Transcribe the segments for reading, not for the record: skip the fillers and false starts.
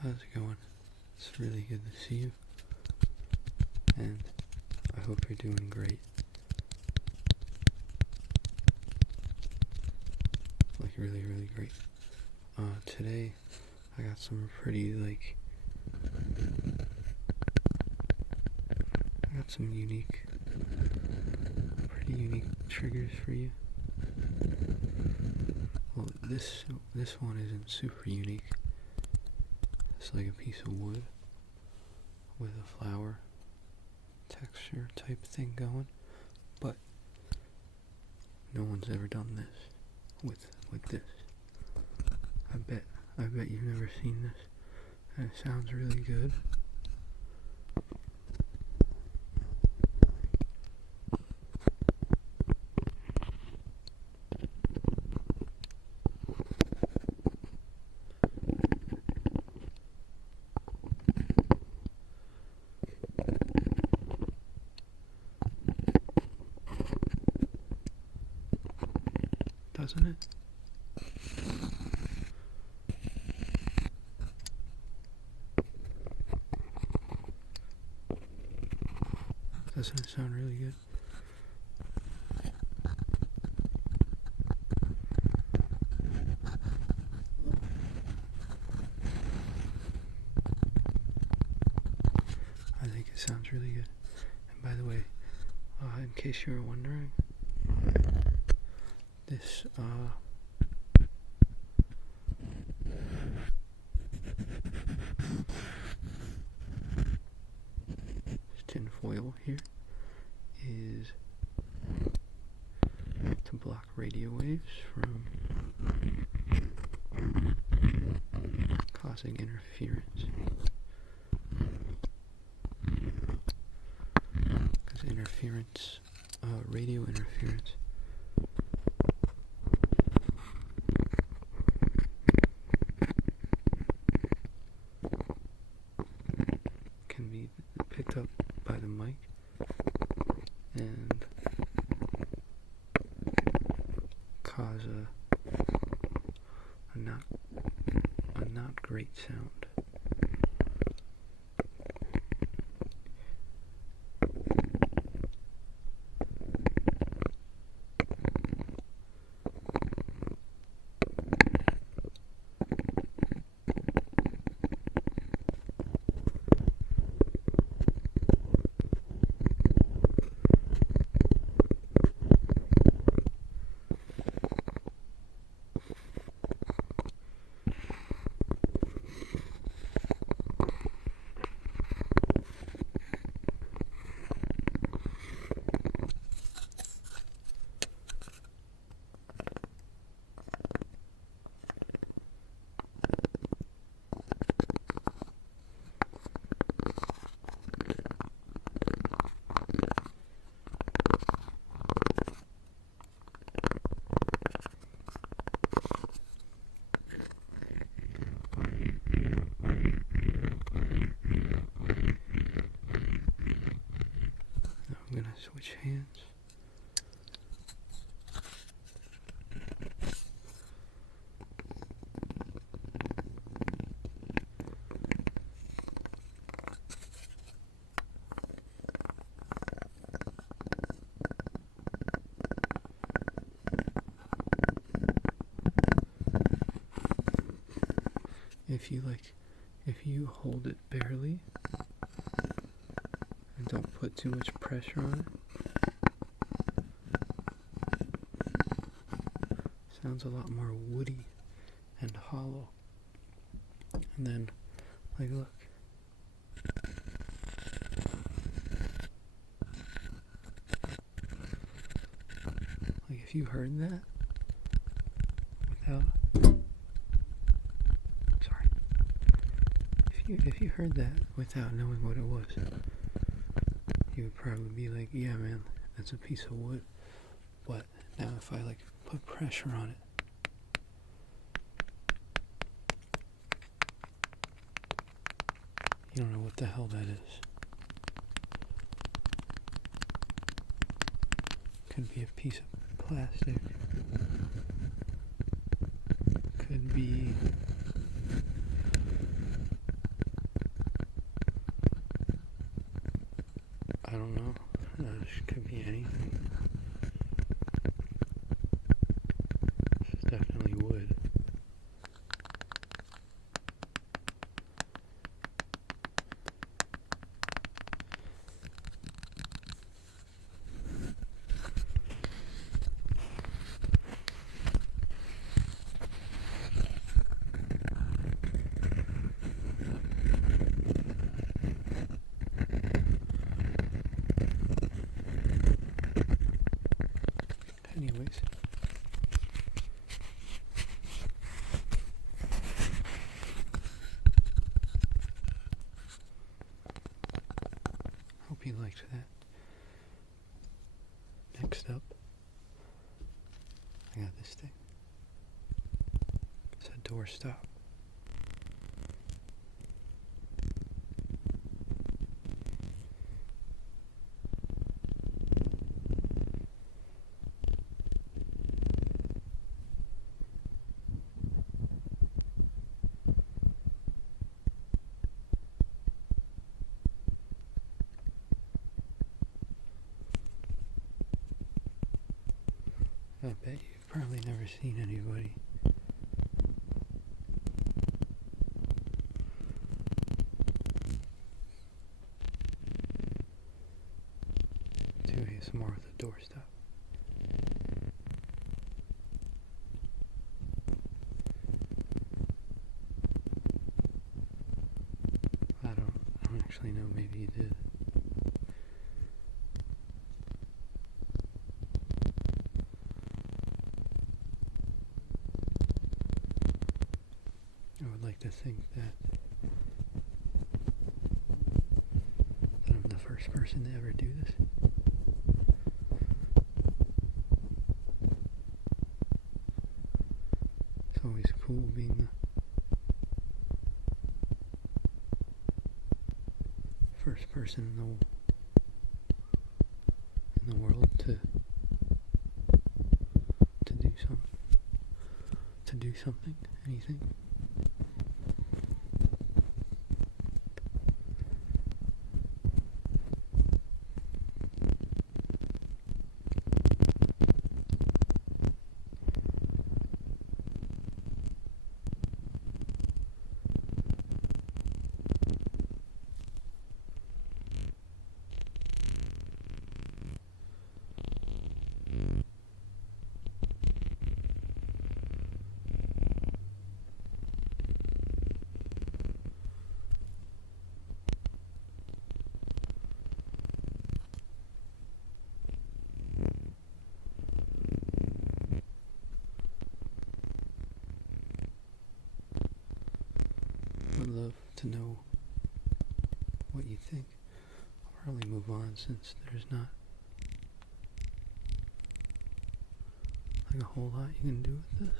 How's it going? It's really good to see you, and I hope you're doing great. Like really, really great. Today I got some pretty pretty unique triggers for you. Well, this one isn't super unique. It's like a piece of wood with a flower texture type thing going, but no one's ever done this with this. I bet you've never seen this, and it sounds really good. Doesn't it? Doesn't it sound really good? I think it sounds really good. And by the way, in case you were wondering, this tin foil here is to block radio waves from causing interference. Because radio interference can be picked up by the mic and cause a not great sound. I'm gonna switch hands. If you hold it barely and don't put too much pressure on it, sounds a lot more woody and hollow. And then, look. If you heard that without, if you heard that without knowing what it was, you would probably be like, yeah man, that's a piece of wood. But now if I put pressure on it, you don't know what the hell that is. Could be a piece of plastic. Could be I don't know. This could be anything. This is definitely wood. Anyways, hope you liked that. Next up, I got this thing. It's a doorstop. I bet you've probably never seen anybody do ASMR with a doorstop. I don't actually know, maybe you did. I would like to think that I'm the first person to ever do this. It's always cool being the first person in the world to do something, anything. Would love to know what you think. I'll probably move on since there's not like a whole lot you can do with this.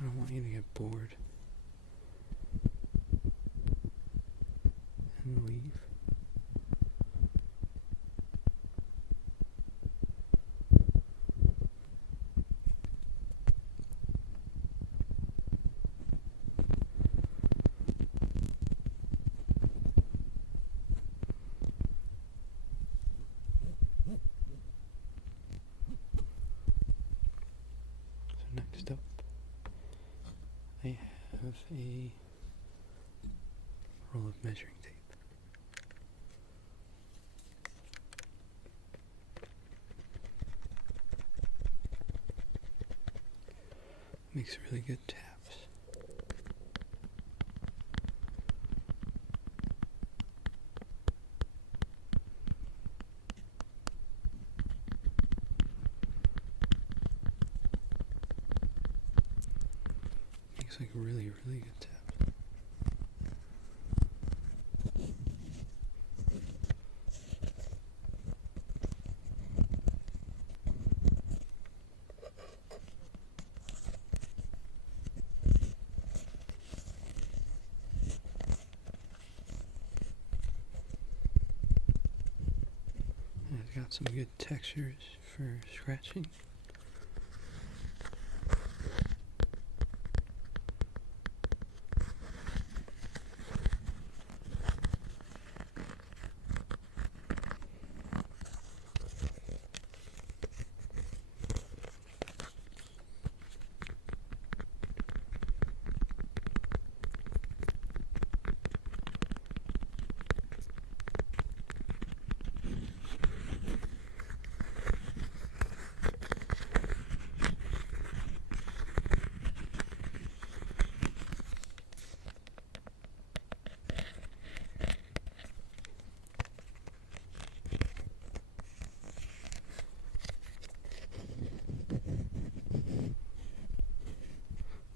I don't want you to get bored and leave. So next up, I have a roll of measuring tape. Makes really good taps. Makes like really, really good taps. got some good textures for scratching.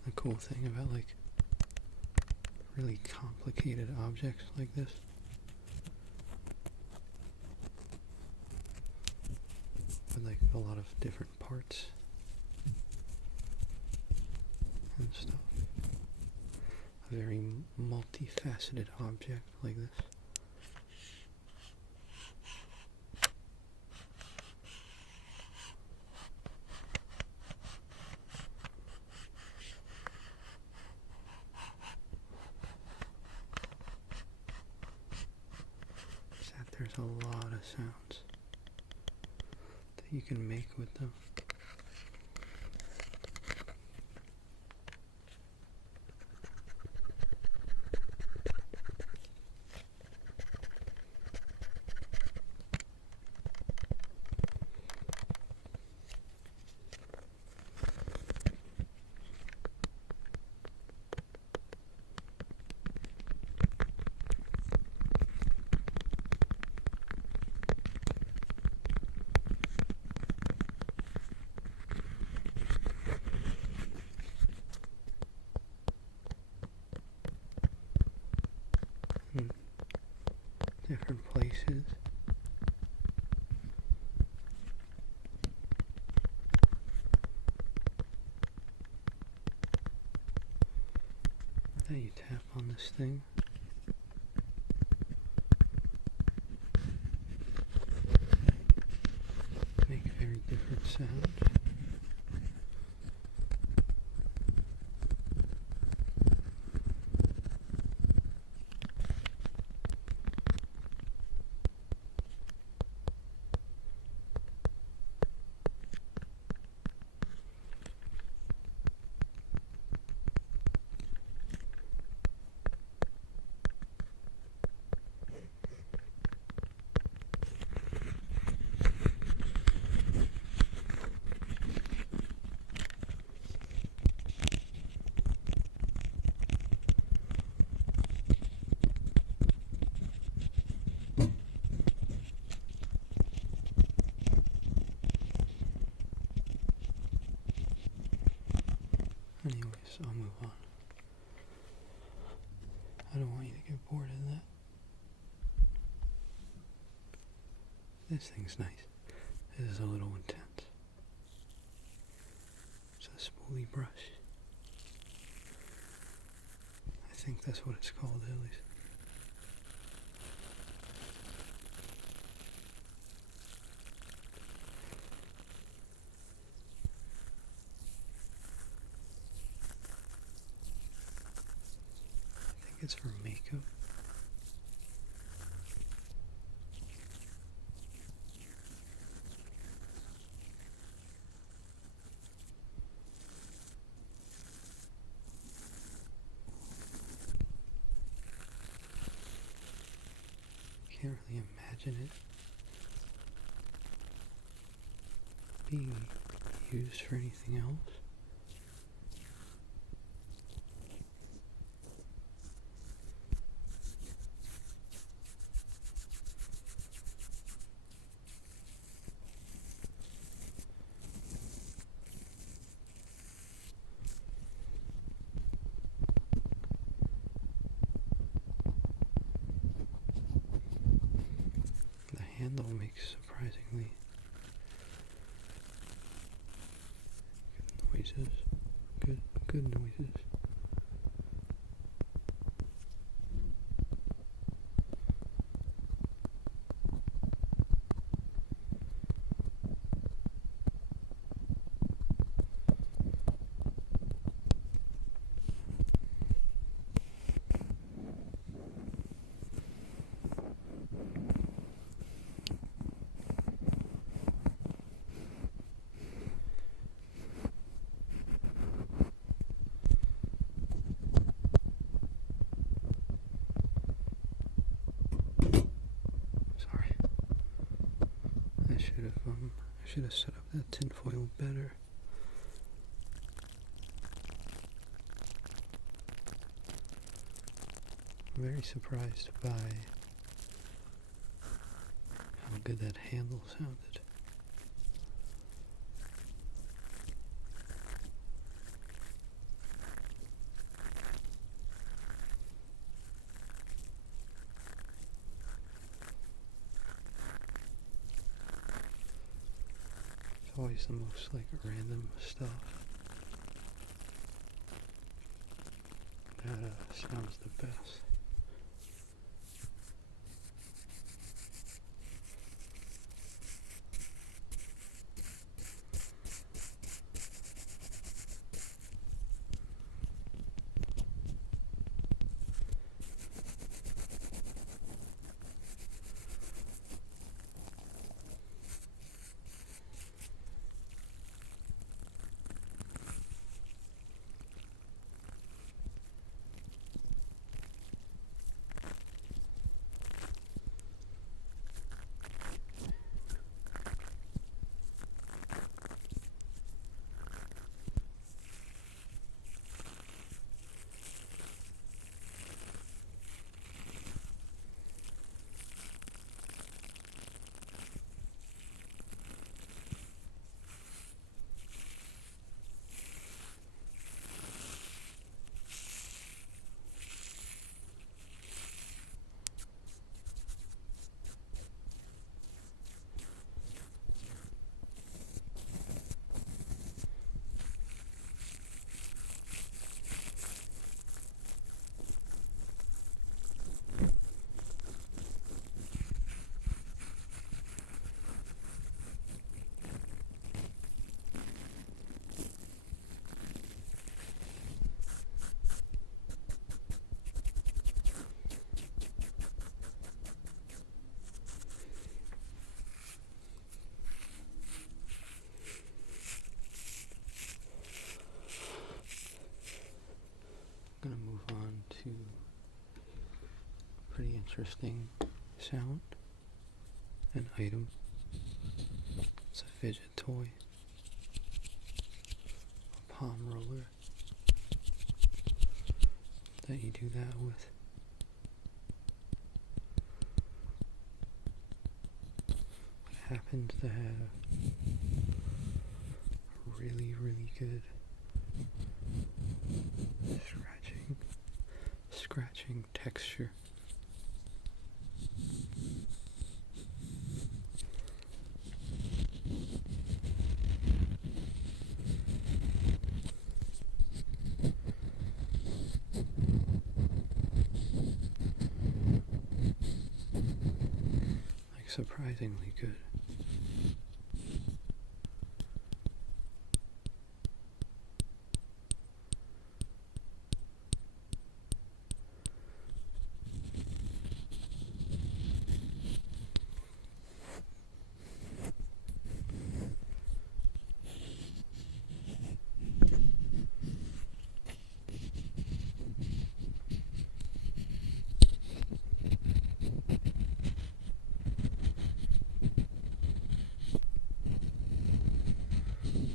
The cool thing about like really complicated objects like this with like a lot of different parts and stuff. A very multifaceted object like this. There's a lot of sounds that you can make with them. Different places. That you tap on this thing. Make very different sounds. Anyways, I'll move on. I don't want you to get bored of that. This thing's nice. This is a little intense. It's a spoolie brush. I think that's what it's called, at least. I think it's for makeup. Can't really imagine it being used for anything else. The handle makes surprisingly good noises. Good noises. I should have set up that tinfoil better. I'm very surprised by how good that handle sounded. It's always the most like random stuff that sounds the best. I'm gonna move on to a pretty interesting sound, an item. It's a fidget toy, a palm roller that you do that with. It happens to have a really, really good scratching texture. Like surprisingly good.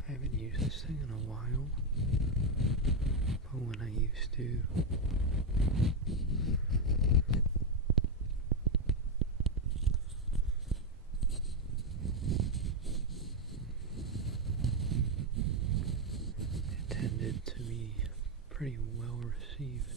I haven't used this thing in a while, but when I used to, it tended to be pretty well received.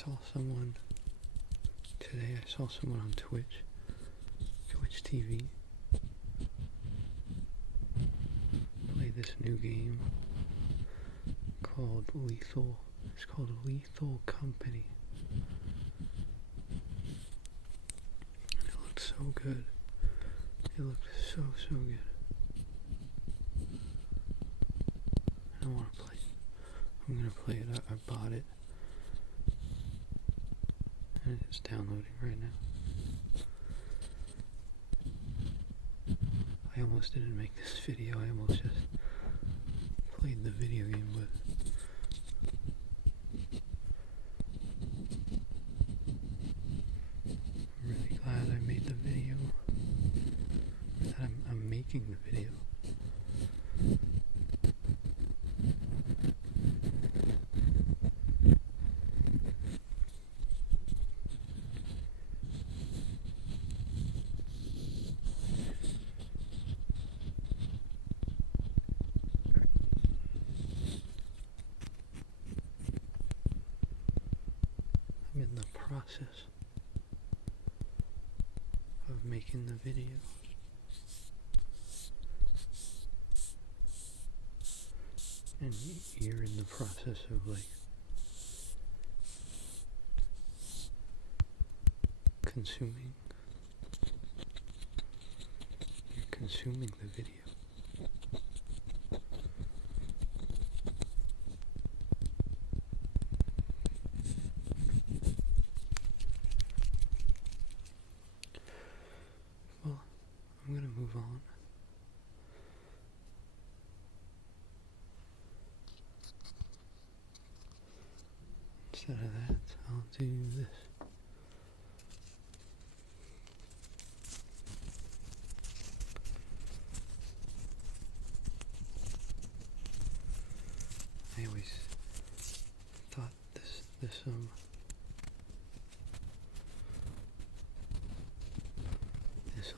saw someone today. I saw someone on Twitch TV, play this new game called Lethal. It's called Lethal Company. And it looked so good. It looked so good. I don't want to play it. I'm gonna play it. I bought it. And it's downloading right now. I almost didn't make this video. I almost just played the video game, but I'm really glad I made the video. That I'm making the video. I'm in the process of making the video. And you're in the process of consuming. You're consuming the video. Well, I'm gonna move on. Instead of that, I'll do this. I always thought this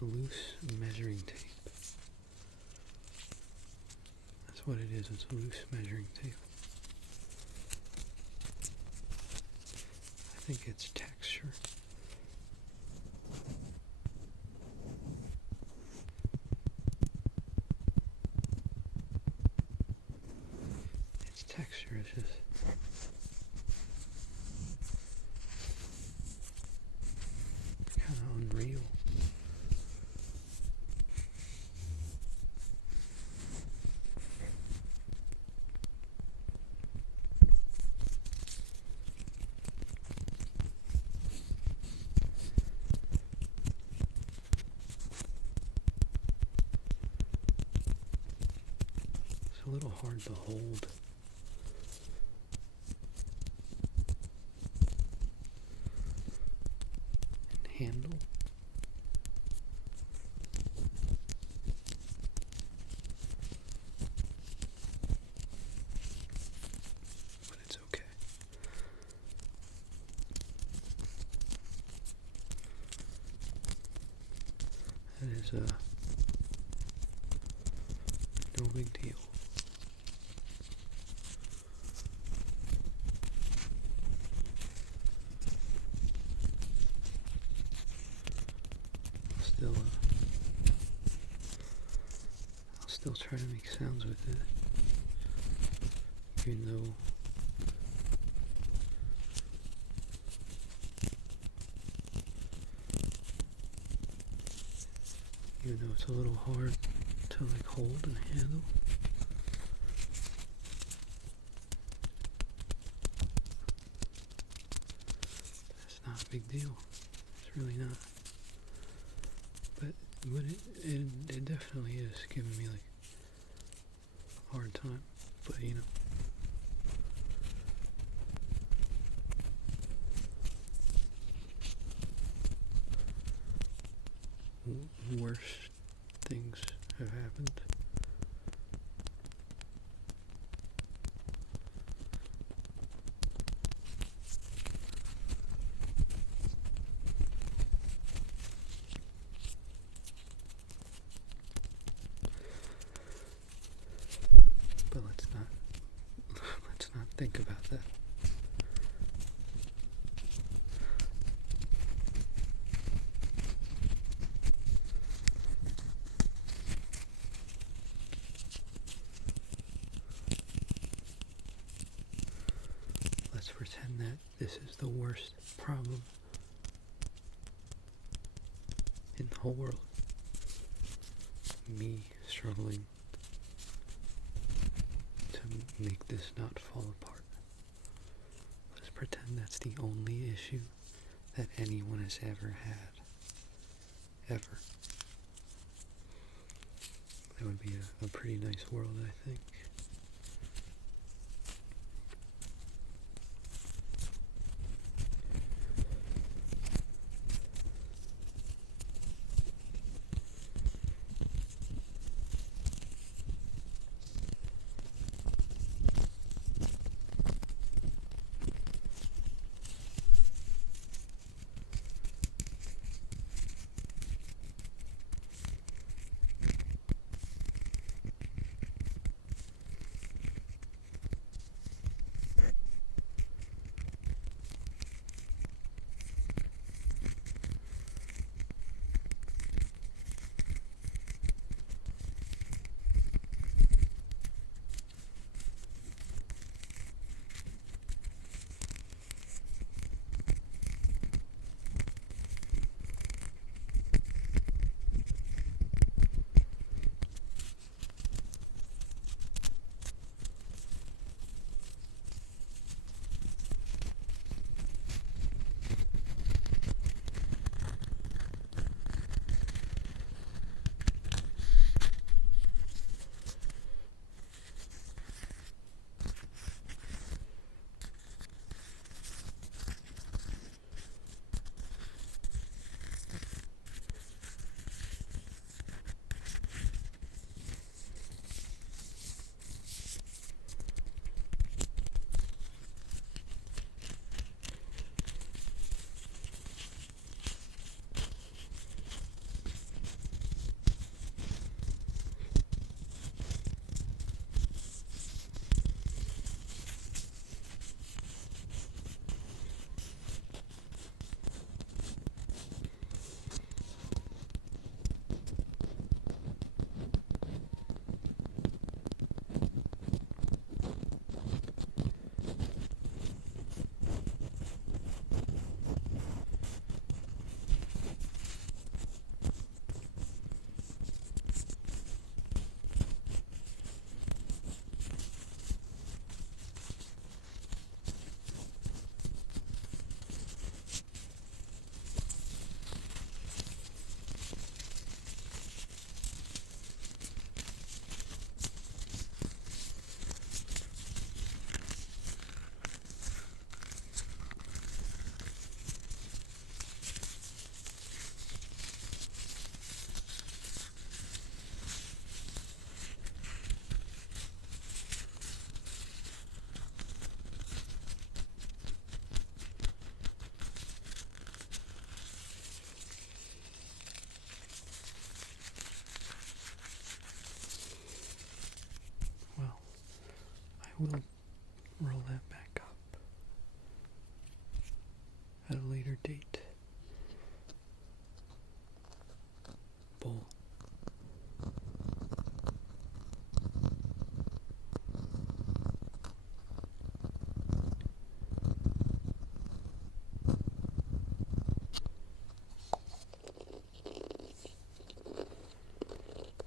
loose measuring tape. That's what it is. It's loose measuring tape. I think it's texture. It's texture. It's just kind of unreal. It's a little hard to hold. And handle. But it's okay. That is no big deal. I'll still try to make sounds with it, even though it's a little hard to hold and handle. That's not a big deal. It's really not. But it definitely is giving me a hard time. But worse things have happened. But let's not think about that. pretend that this is the worst problem in the whole world. Me struggling to make this not fall apart. Let's pretend that's the only issue that anyone has ever had. Ever. That would be a pretty nice world, I think. We'll roll that back up at a later date. Bowl.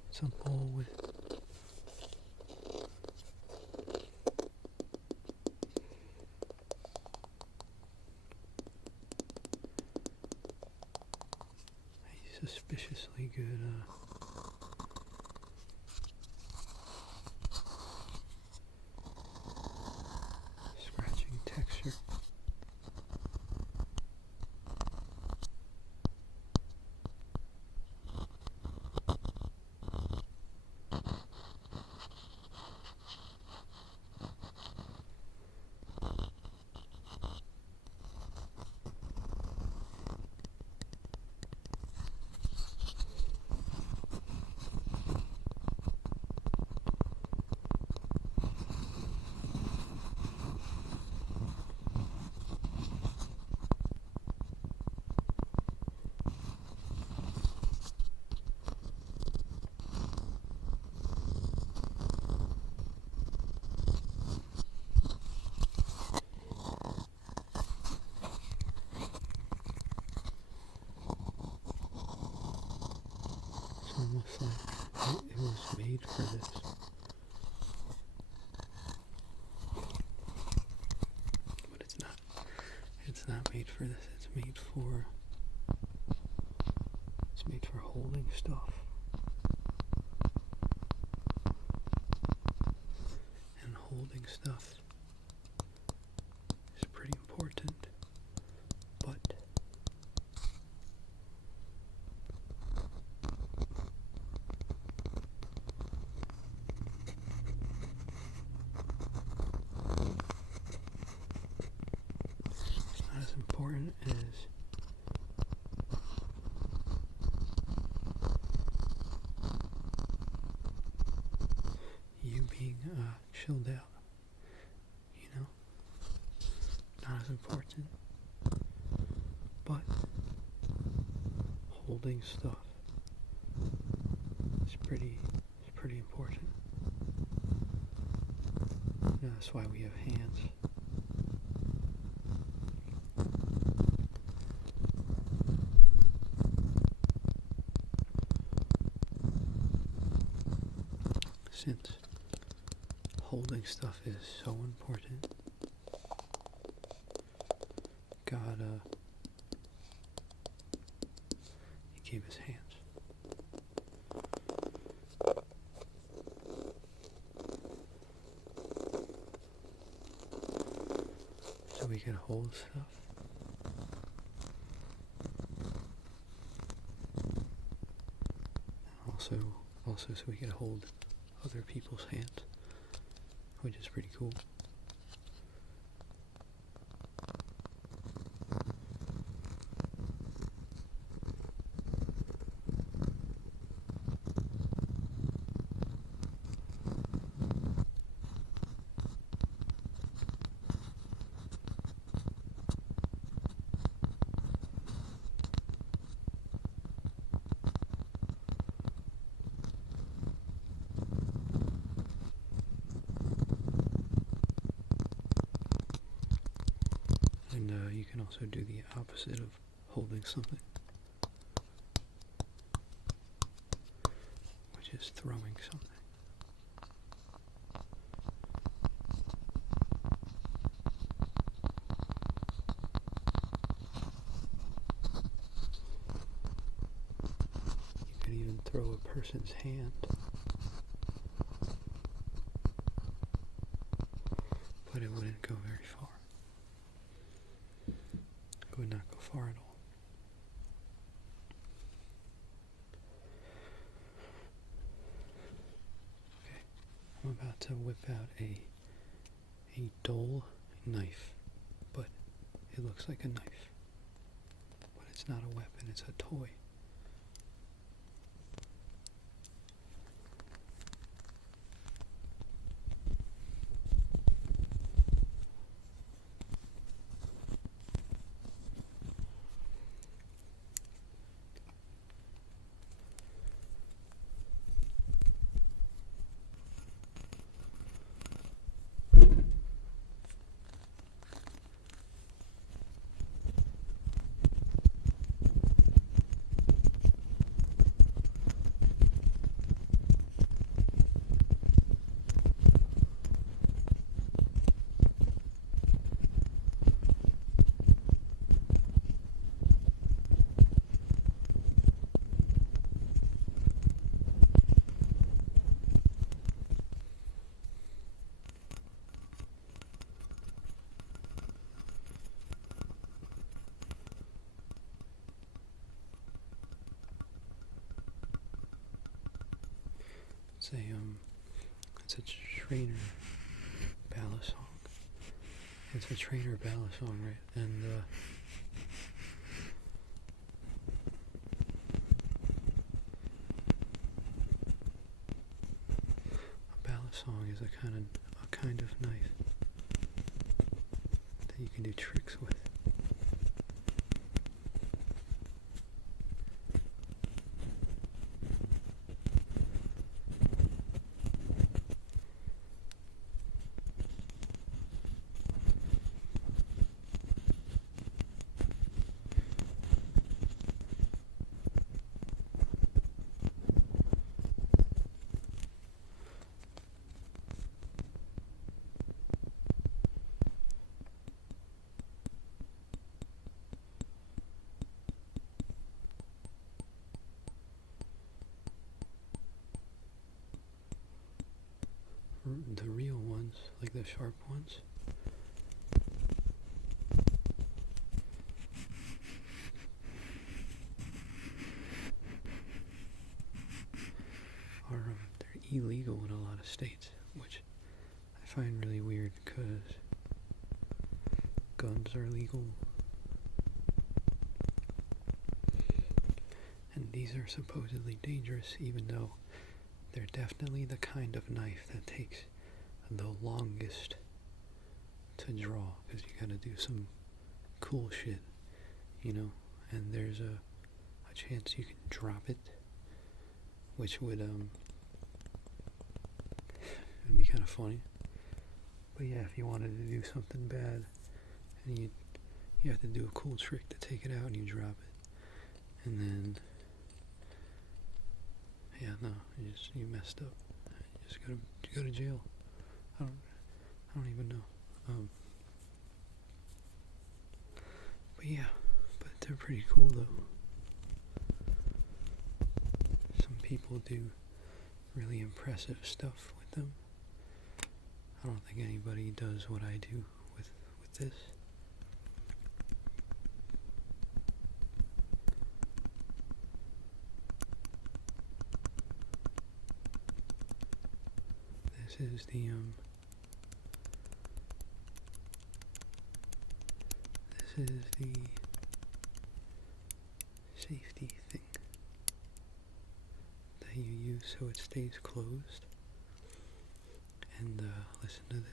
It's a bowl with suspiciously good scratching texture. looks like it was made for this. But it's not. It's not made for this. It's made for holding stuff. And holding stuff is pretty important. But it's not as important as you being chilled out, you know? Not as important, but holding stuff is pretty important. That's why we have hands. Since holding stuff is so important, God, He gave us hands. So we can hold stuff. Also so we can hold other people's hands, which is pretty cool. And you can also do the opposite of holding something, which is throwing something. You could even throw a person's hand, but it wouldn't go very far. It would not go far at all. Okay, I'm about to whip out a dull knife, but it looks like a knife. But it's not a weapon, it's a toy. It's a Trainer ballad song. It's a Trainer ballad song, right? And a ballad song is a kind of knife that you can do tricks with. the real ones, like the sharp ones, they're illegal in a lot of states, which I find really weird because guns are legal. And these are supposedly dangerous, even though they're definitely the kind of knife that takes the longest to draw, because you gotta do some cool shit, you know, and there's a chance you can drop it, which would it'd be kind of funny. But yeah, if you wanted to do something bad and you have to do a cool trick to take it out and you drop it, and then you messed up. You just go to jail. I don't even know. But yeah, but they're pretty cool though. Some people do really impressive stuff with them. I don't think anybody does what I do with this. This is the safety thing that you use so it stays closed. And listen to this.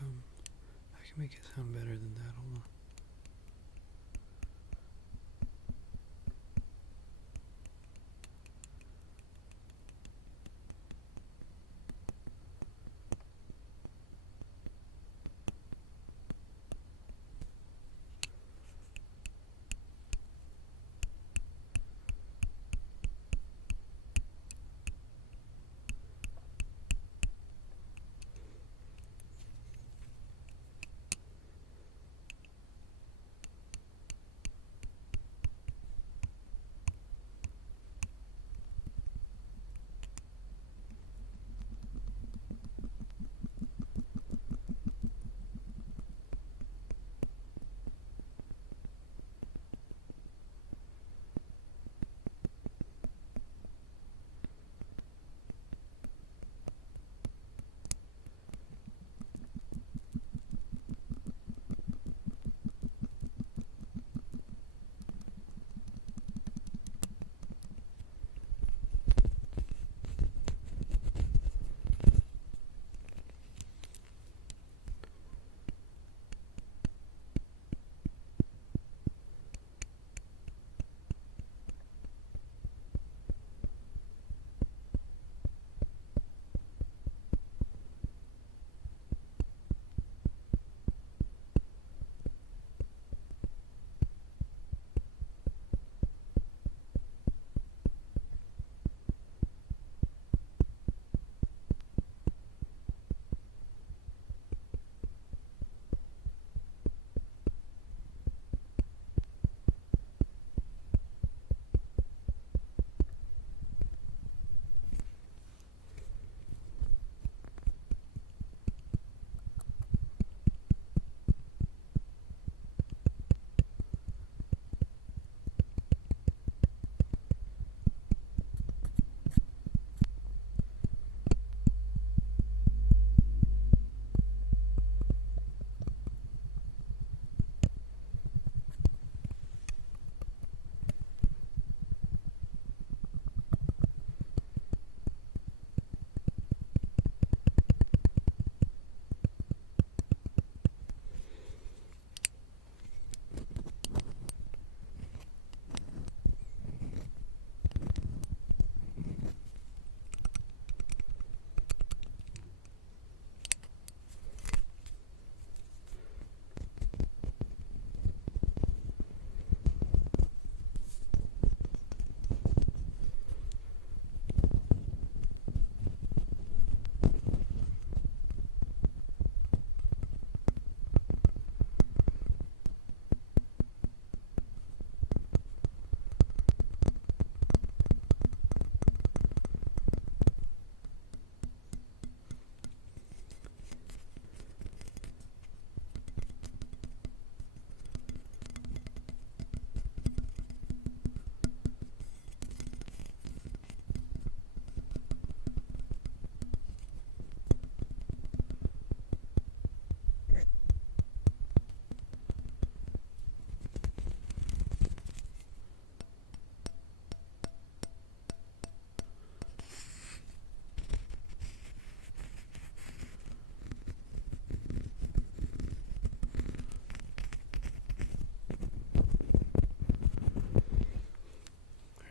I can make it sound better than that. Hold on.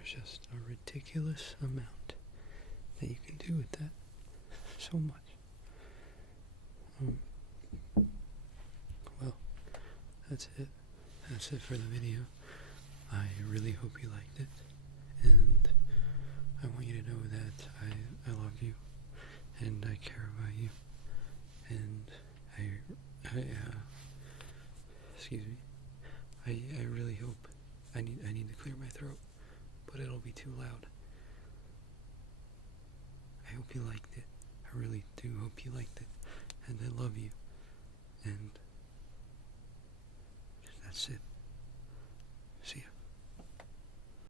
there's just a ridiculous amount that you can do with that. So much. Well, that's it. That's it for the video. I really hope you liked it, and I want you to know that I love you, and I care about you, and excuse me, I really hope, I need to clear my throat, but it'll be too loud. I hope you liked it. I really do hope you liked it, and I love you, and that's it. See ya.